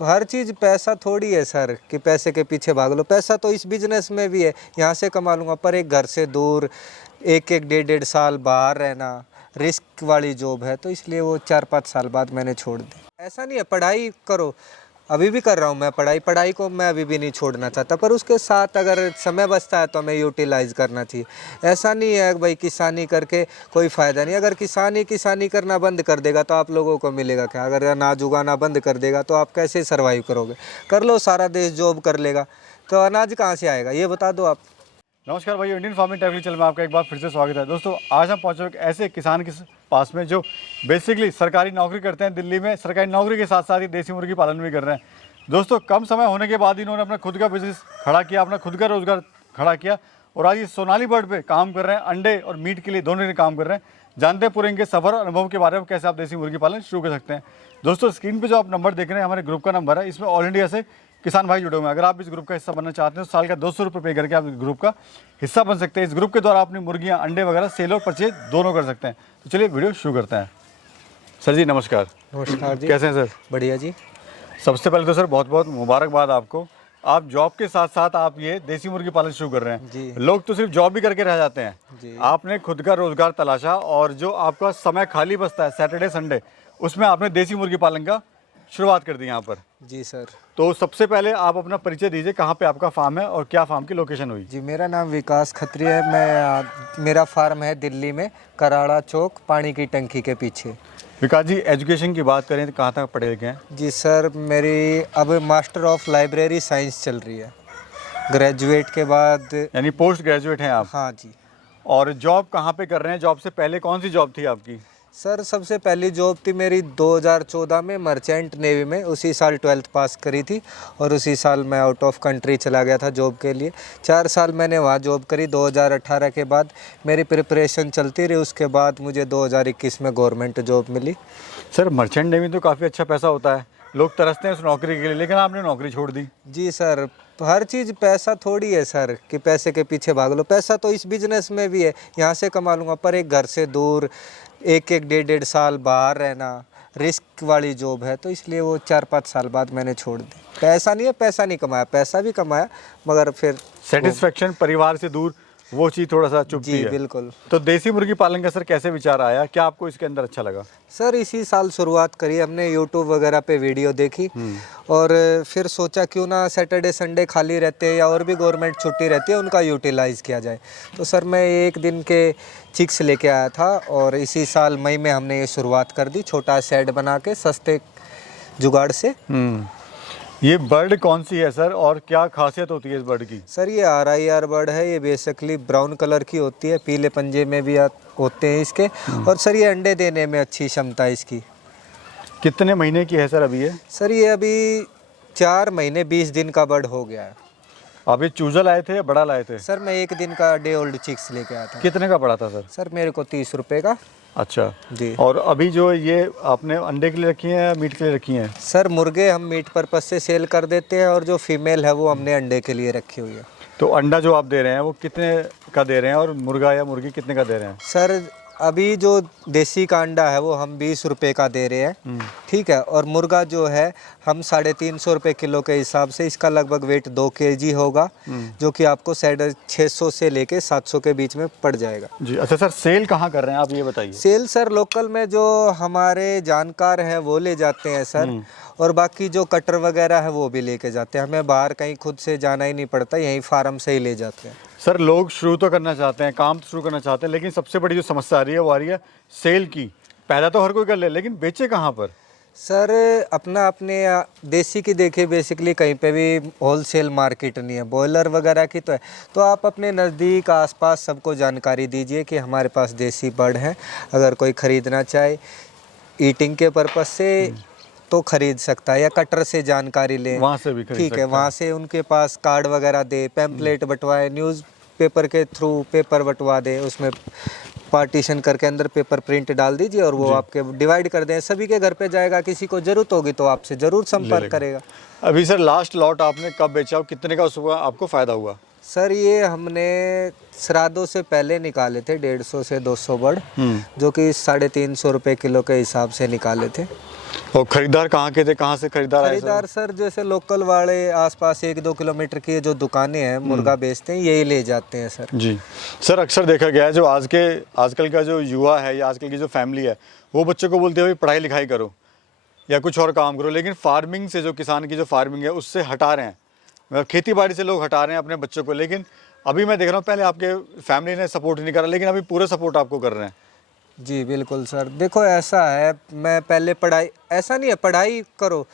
तो हर चीज़ पैसा थोड़ी है सर कि पैसे के पीछे भाग लो। पैसा तो इस बिजनेस में भी है, यहाँ से कमा लूँगा, पर एक घर से दूर एक एक डेढ़ डेढ़ साल बाहर रहना रिस्क वाली जॉब है, तो इसलिए वो 4-5 साल बाद मैंने छोड़ दी। ऐसा नहीं है, पढ़ाई करो, अभी भी कर रहा हूँ मैं पढ़ाई को मैं अभी भी नहीं छोड़ना चाहता, पर उसके साथ अगर समय बचता है तो हमें यूटिलाइज़ करना चाहिए। ऐसा नहीं है भाई किसानी करके कोई फ़ायदा नहीं। अगर किसानी करना बंद कर देगा तो आप लोगों को मिलेगा क्या? अगर अनाज उगाना बंद कर देगा तो आप कैसे सर्वाइव करोगे? कर लो, सारा देश जॉब कर लेगा तो अनाज कहाँ से आएगा, ये बता दो आप। नमस्कार भाई, इंडियन फार्मिंग टेक्निकल चैनल में आपका एक बार फिर से स्वागत है। दोस्तों, आज हम पहुंचे एक ऐसे किसान के पास में जो बेसिकली सरकारी नौकरी करते हैं दिल्ली में। सरकारी नौकरी के साथ साथ ही देसी मुर्गी पालन भी कर रहे हैं। दोस्तों, कम समय होने के बाद इन्होंने अपना खुद का बिजनेस खड़ा किया, अपना खुद का रोजगार खड़ा किया और आज ये सोनाली बर्ड पे काम कर रहे हैं। अंडे और मीट के लिए दोनों के काम कर रहे हैं। जानते हैं पूरे इनके सफर और अनुभव के बारे में, कैसे आप देसी मुर्गी पालन शुरू कर सकते हैं। दोस्तों, स्क्रीन पे जो आप नंबर देख रहे हैं हमारे ग्रुप का नंबर है, इसमें ऑल इंडिया से किसान भाई जुड़े हुए हैं। अगर आप इस ग्रुप का हिस्सा बनना चाहते हैं तो साल का 200 रुपये पे करके आप इस ग्रुप का हिस्सा बन सकते हैं। इस ग्रुप के द्वारा अपनी मुर्गियां, अंडे वगैरह सेल और परचेज दोनों कर सकते हैं। तो चलिए वीडियो शुरू करते हैं। सर जी नमस्कार। नमस्कार जी। कैसे हैं सर? बढ़िया जी। सबसे पहले तो सर बहुत बहुत मुबारकबाद आपको। आप जॉब के साथ साथ आप ये देसी मुर्गी पालन शुरू कर रहे हैं जी। लोग तो सिर्फ जॉब भी करके रह जाते हैं जी। आपने खुद का रोजगार तलाशा और जो आपका समय खाली बचता है सैटरडे संडे, उसमें आपने देसी मुर्गी पालन का शुरुआत कर दी यहाँ पर। जी सर। तो सबसे पहले आप अपना परिचय दीजिए, कहाँ पे आपका फार्म है और क्या फार्म की लोकेशन हुई? जी, मेरा नाम विकास खत्री है। मेरा फार्म है दिल्ली में, कराड़ा चौक, पानी की टंकी के पीछे। विकास जी, एजुकेशन की बात करें तो कहाँ तक पढ़े लिखे हैं? जी सर, मेरी अब मास्टर ऑफ लाइब्रेरी साइंस चल रही है। ग्रेजुएट के बाद। यानी पोस्ट ग्रेजुएट हैं आप? हाँ जी। और जॉब कहाँ पे कर रहे हैं? जॉब से पहले कौन सी जॉब थी आपकी? सर, सबसे पहली जॉब थी मेरी 2014 में मर्चेंट नेवी में। उसी साल 12th पास करी थी और उसी साल मैं आउट ऑफ कंट्री चला गया था जॉब के लिए। 4 साल मैंने वहाँ जॉब करी। 2018 के बाद मेरी प्रिपरेशन चलती रही, उसके बाद मुझे 2021 में गवर्नमेंट जॉब मिली। सर, मर्चेंट नेवी तो काफ़ी अच्छा पैसा होता है, लोग तरसते हैं उस नौकरी के लिए, लेकिन आपने नौकरी छोड़ दी। जी सर, हर चीज़ पैसा थोड़ी है सर कि पैसे के पीछे भाग लो। पैसा तो इस बिजनेस में भी है, यहाँ से कमा लूँगा, पर एक घर से दूर एक एक डेढ़ डेढ़ साल बाहर रहना रिस्क वाली जॉब है, तो इसलिए वो 4-5 साल बाद मैंने छोड़ दी। पैसा नहीं है, पैसा नहीं कमाया, पैसा भी कमाया मगर फिर सेटिस्फेक्शन परिवार से दूर, वो चीज़ थोड़ा सा चुभती जी है। बिल्कुल। तो देसी मुर्गी पालन का सर कैसे विचार आया, क्या आपको इसके अंदर अच्छा लगा? सर, इसी साल शुरुआत करी हमने, यूट्यूब वगैरह पे वीडियो देखी और फिर सोचा क्यों ना सैटरडे संडे खाली रहते हैं या और भी गवर्नमेंट छुट्टी रहती है, उनका यूटिलाइज़ किया जाए। तो सर, मैं एक दिन के चिक्स लेके आया था और इसी साल मई में हमने ये शुरुआत कर दी, छोटा शेड बना के सस्ते जुगाड़ से। ये बर्ड कौन सी है सर और क्या खासियत होती है इस बर्ड की? सर, ये RIR बर्ड है। ये बेसिकली ब्राउन कलर की होती है, पीले पंजे में भी होते हैं इसके। और सर, ये अंडे देने में अच्छी क्षमता है इसकी। कितने महीने की है सर अभी ये? सर, ये अभी 4 महीने 20 दिन का बर्ड हो गया है। आप ये चूजा लाए थे या बड़ा लाए थे? सर, मैं 1 दिन का डे ओल्ड चिक्स लेके आया था। कितने का पड़ा था सर? सर, मेरे को 30 रुपये का। अच्छा जी। और अभी जो ये आपने अंडे के लिए रखी हैं या मीट के लिए रखी हैं? सर, मुर्गे हम मीट पर्पस से सेल कर देते हैं और जो फीमेल है वो हमने अंडे के लिए रखी हुई है। तो अंडा जो आप दे रहे हैं वो कितने का दे रहे हैं और मुर्गा या मुर्गी कितने का दे रहे हैं? सर, अभी जो देसी का अंडा है वो हम 20 रुपये का दे रहे हैं, ठीक है। और मुर्गा जो है हम 350 रुपये किलो के हिसाब से, इसका लगभग वेट 2 kg होगा, जो कि आपको 600 से लेके 700 के बीच में पड़ जाएगा। जी। अच्छा सर, सेल कहाँ कर रहे हैं आप ये बताइए? सेल सर, लोकल में जो हमारे जानकार हैं वो ले जाते हैं सर, और बाकी जो कटर वगैरह है वो भी लेके जाते हैं। हमें बाहर कहीं खुद से जाना ही नहीं पड़ता, यहीं फार्म से ही ले जाते हैं। सर, लोग शुरू तो करना चाहते हैं, काम तो शुरू करना चाहते हैं, लेकिन सबसे बड़ी जो समस्या आ रही है वो आ रही है सेल की। पैदा तो हर कोई कर ले, लेकिन बेचे कहाँ पर? सर, अपने देसी की देखिए, बेसिकली कहीं पे भी होलसेल मार्केट नहीं है, बॉयलर वगैरह की तो है। तो आप अपने नज़दीक आसपास सबको जानकारी दीजिए कि हमारे पास देसी बर्ड है। अगर कोई ख़रीदना चाहे ईटिंग के पर्पज़ से तो ख़रीद सकता है, या कटर से जानकारी लें, वहाँ से भी खरीद ठीक है। सकता वहाँ से उनके पास कार्ड वगैरह दे, पैम्पलेट बंटवाए, न्यूज़ पेपर के थ्रू पेपर बंटवा दे, उसमें पार्टीशन करके अंदर पेपर प्रिंट डाल दीजिए और वो आपके डिवाइड कर दें, सभी के घर पे जाएगा। किसी को ज़रूरत होगी तो आपसे ज़रूर संपर्क करेगा। अभी सर लास्ट लॉट आपने कब बेचा और कितने का उसका आपको फ़ायदा हुआ? सर ये हमने श्राद्धों से पहले निकाले थे 150 से 200 बड़, जो कि 350 रुपये किलो के हिसाब से निकाले थे। और खरीदार कहाँ के थे, कहाँ से खरीदार आए? खरीदार सर जैसे लोकल वाले आसपास 1-2 किलोमीटर की जो दुकानें हैं मुर्गा बेचते हैं, यही ले जाते हैं सर। जी सर, अक्सर देखा गया है जो आजकल का जो युवा है या आजकल की जो फैमिली है, वो बच्चों को बोलते हुए पढ़ाई लिखाई करो या कुछ और काम करो, लेकिन फार्मिंग से, जो किसान की जो फार्मिंग है उससे हटा रहे हैं, मतलब खेती बाड़ी से लोग हटा रहे हैं अपने बच्चों को। लेकिन अभी मैं देख रहा हूँ, पहले आपके फैमिली ने सपोर्ट नहीं करा, लेकिन अभी पूरा सपोर्ट आपको कर रहे हैं। जी बिल्कुल सर, देखो ऐसा है, मैं पहले पढ़ाई, ऐसा नहीं है पढ़ाई करो,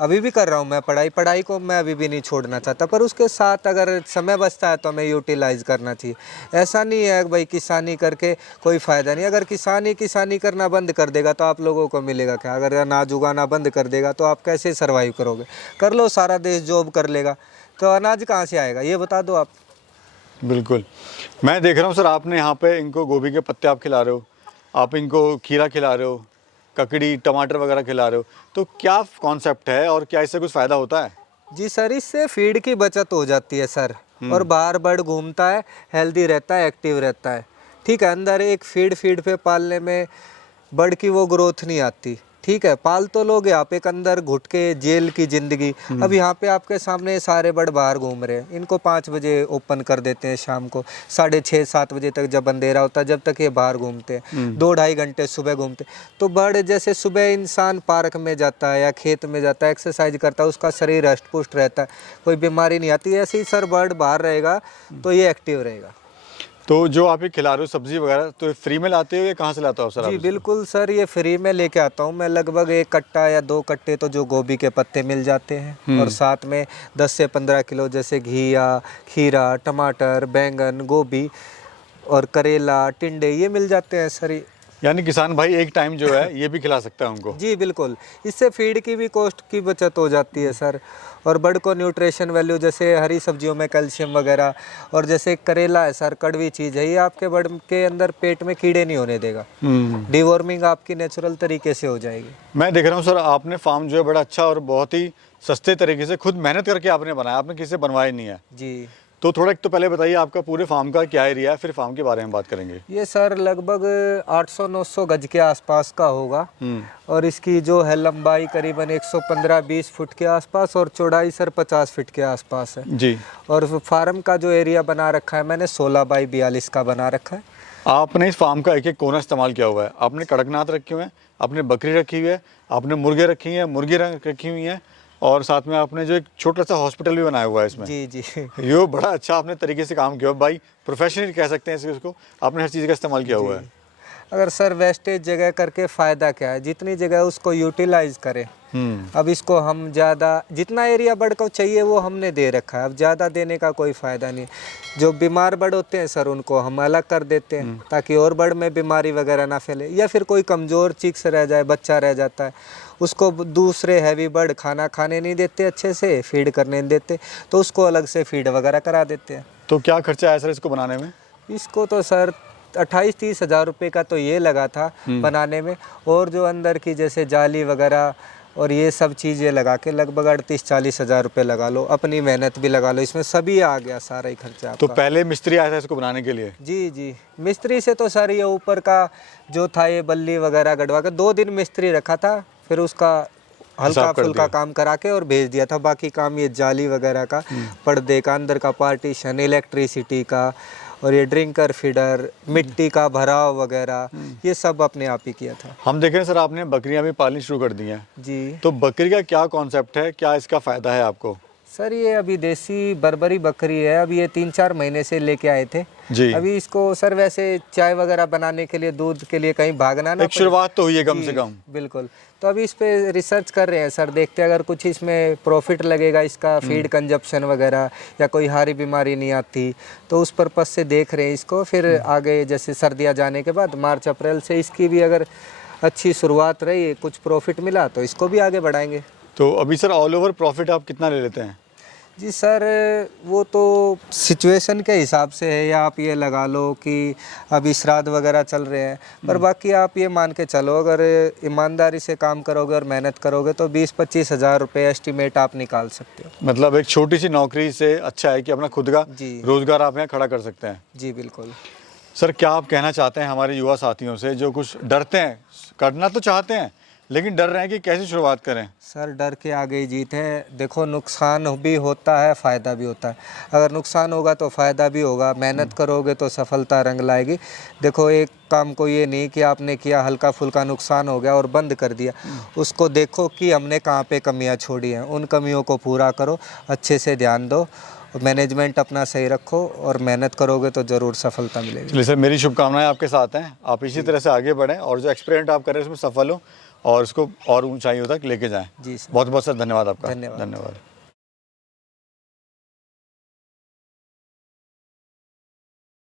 अभी भी कर रहा हूँ मैं पढ़ाई को मैं अभी भी नहीं छोड़ना चाहता, पर उसके साथ अगर समय बचता है तो हमें यूटिलाइज़ करना चाहिए। ऐसा नहीं है कि भाई किसानी करके कोई फ़ायदा नहीं, अगर किसानी करना बंद कर देगा तो आप लोगों को मिलेगा क्या? अगर अनाज उगाना बंद कर देगा तो आप कैसे सर्वाइव करोगे? कर लो, सारा देश जॉब कर लेगा तो अनाज कहाँ से आएगा, ये बता दो आप। बिल्कुल, मैं देख रहा हूँ सर, आपने यहाँ पे इनको गोभी के पत्ते आप खिला रहे हो, आप इनको खीरा खिला रहे हो, ककड़ी टमाटर वगैरह खिला रहे हो, तो क्या कॉन्सेप्ट है और क्या इससे कुछ फ़ायदा होता है? जी सर, इससे फीड की बचत हो जाती है सर, और बाहर बर्ड घूमता है, हेल्दी रहता है, एक्टिव रहता है। ठीक है, अंदर एक फीड पे पालने में बर्ड की वो ग्रोथ नहीं आती। ठीक है, पाल तो लोगे आप, एक अंदर घुट के जेल की ज़िंदगी। अब यहाँ पे आपके सामने सारे बर्ड बाहर घूम रहे हैं, इनको 5 बजे ओपन कर देते हैं शाम को, 6:30-7 बजे तक जब अंधेरा होता है, जब तक ये बाहर घूमते हैं, 2-2.5 घंटे सुबह घूमते। तो बर्ड जैसे सुबह इंसान पार्क में जाता है या खेत में जाता है, एक्सरसाइज करता है, उसका शरीर हष्ट पुष्ट रहता है, कोई बीमारी नहीं आती। ऐसे ही सर बर्ड बाहर रहेगा तो ये एक्टिव रहेगा। तो जो आप ये खिला रहे हो सब्जी वगैरह, तो फ्री में लाते हो या कहाँ से लाता हो सर आप? जी बिल्कुल सर, ये फ्री में लेके आता हूँ मैं, लगभग 1 कट्टा या 2 कट्टे तो जो गोभी के पत्ते मिल जाते हैं, और साथ में 10 से 15 किलो जैसे घिया, खीरा, टमाटर, बैंगन, गोभी और करेला, टिंडे, ये मिल जाते हैं सर। यानी किसान भाई एक टाइम जो है ये भी खिला सकता है उनको? जी बिल्कुल, इससे फीड की भी कॉस्ट की बचत हो जाती है सर, और बर्ड को न्यूट्रिशन वैल्यू, जैसे हरी सब्जियों में कैल्शियम वगैरह, और जैसे करेला है सर, कड़वी चीज़ है, ये आपके बर्ड के अंदर पेट में कीड़े नहीं होने देगा, डिवॉर्मिंग आपकी नेचुरल तरीके से हो जाएगी। मैं देख रहा हूँ सर, आपने फार्म जो है बड़ा अच्छा और बहुत ही सस्ते तरीके से खुद मेहनत करके आपने बनाया, आपने किसी से बनवाया नहीं है। जी, तो थोड़ा एक तो पहले बताइए आपका पूरे फार्म का क्या एरिया है, फिर फार्म के बारे में बात करेंगे। ये सर लगभग 800-900 गज के आसपास का होगा, और इसकी जो है लंबाई करीबन 115-20 फुट के आसपास, और चौड़ाई सर 50 फीट के आसपास है जी। और फार्म का जो एरिया बना रखा है मैंने 16x42 का बना रखा है। आपने इस फार्म का एक एक कोना इस्तेमाल किया हुआ है, आपने कड़कनाथ रखे हुए हैं, आपने बकरी रखी हुई है, आपने मुर्गे रखी हैं, मुर्गी रखी हुई हैं, और साथ में आपने जो एक छोटा सा हॉस्पिटल भी बनाया हुआ है इसमें। जी जी, ये बड़ा अच्छा आपने तरीके से काम किया भाई, प्रोफेशनल कह सकते हैं इसको, आपने हर चीज़ का इस्तेमाल किया हुआ है। अगर सर वेस्टेज जगह करके फ़ायदा क्या है, जितनी जगह उसको यूटिलाइज करें। अब इसको हम ज़्यादा, जितना एरिया बर्ड को चाहिए वो हमने दे रखा है, अब ज़्यादा देने का कोई फ़ायदा नहीं। जो बीमार बर्ड होते हैं सर उनको हम अलग कर देते हैं, ताकि और बर्ड में बीमारी वगैरह ना फैले, या फिर कोई कमज़ोर चिक्स रह जाए, बच्चा रह जाता है, उसको दूसरे हैवी बर्ड खाना खाने नहीं देते, अच्छे से फीड करने नहीं देते, तो उसको अलग से फीड वगैरह करा देते हैं। तो क्या खर्चा आया सर इसको बनाने में? इसको तो सर 28-30 हज़ार रुपये का तो ये लगा था बनाने में, और जो अंदर की जैसे जाली वगैरह और ये सब चीज़ें लगा के लगभग 38-40 हज़ार रुपये लगा लो, अपनी मेहनत भी लगा लो, इसमें सभी आ गया सारा ही खर्चा तो आपका। पहले मिस्त्री आया था इसको बनाने के लिए? जी जी, मिस्त्री से तो सर ये ऊपर का जो था ये बल्ली वगैरह गड़वा के 2 दिन मिस्त्री रखा था, फिर उसका हल्का फुल्का काम करा के और भेज दिया था। बाकी काम ये जाली वगैरह का, पर्दे का, अंदर का पार्टीशन, इलेक्ट्रिसिटी का, और ये ड्रिंकर फीडर, मिट्टी का भराव वगैरह, ये सब अपने आप ही किया था। हम देख रहे हैं सर आपने बकरियां भी पालनी शुरू कर दी हैं, जी तो बकरी का क्या कॉन्सेप्ट है, क्या इसका फ़ायदा है आपको? सर ये अभी देसी बर्बरी बकरी है, अब ये 3-4 महीने से लेके आए थे जी। अभी इसको सर वैसे चाय वगैरह बनाने के लिए, दूध के लिए कहीं भागना ना एक शुरुआत तो हुई है कम जी, से कम। बिल्कुल। तो अभी इस पे रिसर्च कर रहे हैं सर, देखते हैं अगर कुछ इसमें प्रॉफिट लगेगा, इसका फीड कंजप्शन वगैरह, या कोई हारी बीमारी नहीं आती, तो उस पर्पज से देख रहे हैं इसको। फिर आगे जैसे सर्दियाँ जाने के बाद मार्च अप्रैल से इसकी भी अगर अच्छी शुरुआत रही, कुछ प्रॉफिट मिला तो इसको भी आगे बढ़ाएंगे। तो अभी सर ऑल ओवर प्रॉफिट आप कितना ले लेते हैं? जी सर, वो तो सिचुएशन के हिसाब से है, या आप ये लगा लो कि अभी श्राद्ध वगैरह चल रहे हैं, पर बाकी आप ये मान के चलो अगर ईमानदारी से काम करोगे और मेहनत करोगे तो 20-25 हज़ार रुपये एस्टिमेट आप निकाल सकते हो। मतलब एक छोटी सी नौकरी से अच्छा है कि अपना खुद का जी। रोजगार आप यहाँ खड़ा कर सकते हैं। जी बिल्कुल। सर, क्या आप कहना चाहते हैं हमारे युवा साथियों से जो कुछ डरते हैं, करना तो चाहते हैं लेकिन डर रहे हैं कि कैसे शुरुआत करें? सर, डर के आगे ही जीत है। देखो, नुकसान भी होता है, फ़ायदा भी होता है। अगर नुकसान होगा तो फ़ायदा भी होगा, मेहनत करोगे तो सफलता रंग लाएगी। देखो, एक काम को ये नहीं कि आपने किया, हल्का फुल्का नुकसान हो गया और बंद कर दिया, उसको देखो कि हमने कहाँ पे कमियां छोड़ी हैं, उन कमियों को पूरा करो, अच्छे से ध्यान दो, मैनेजमेंट अपना सही रखो और मेहनत करोगे तो ज़रूर सफलता मिलेगी। चलिए सर, मेरी शुभकामनाएं आपके साथ हैं, आप इसी तरह से आगे बढ़ें और जो एक्सपेरिमेंट आप कर रहे हैं उसमें सफल हो और उसको और ऊंचाइयों तक लेके जाएं। जी सर। बहुत बहुत सर धन्यवाद आपका। धन्यवाद। धन्यवाद।